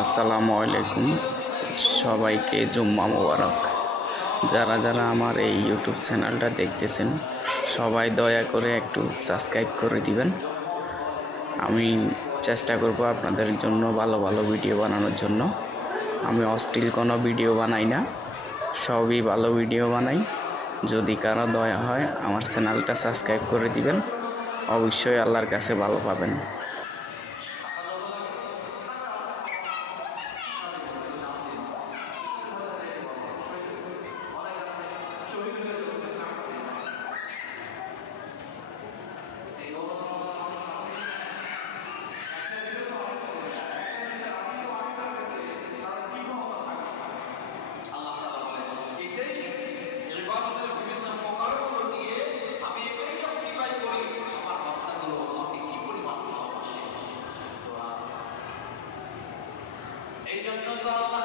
আসসালামু আলাইকুম, সবাইকে জুম্মা মোবারক। যারা যারা আমার এই ইউটিউব চ্যানেলটা দেখতেছেন সবাই দয়া করে একটু সাবস্ক্রাইব করে দিবেন। আমি চেষ্টা করব আপনাদের জন্য ভালো ভালো ভিডিও বানানোর জন্য। আমি অশ্লীল কোনো ভিডিও বানাই না, সবই ভালো ভিডিও বানাই। যদি কারো দয়া হয় আমার চ্যানেলটা সাবস্ক্রাইব করে দিবেন, অবশ্যই আল্লাহর কাছে ভালো পাবেন। এই জন্য তো আল্লাহ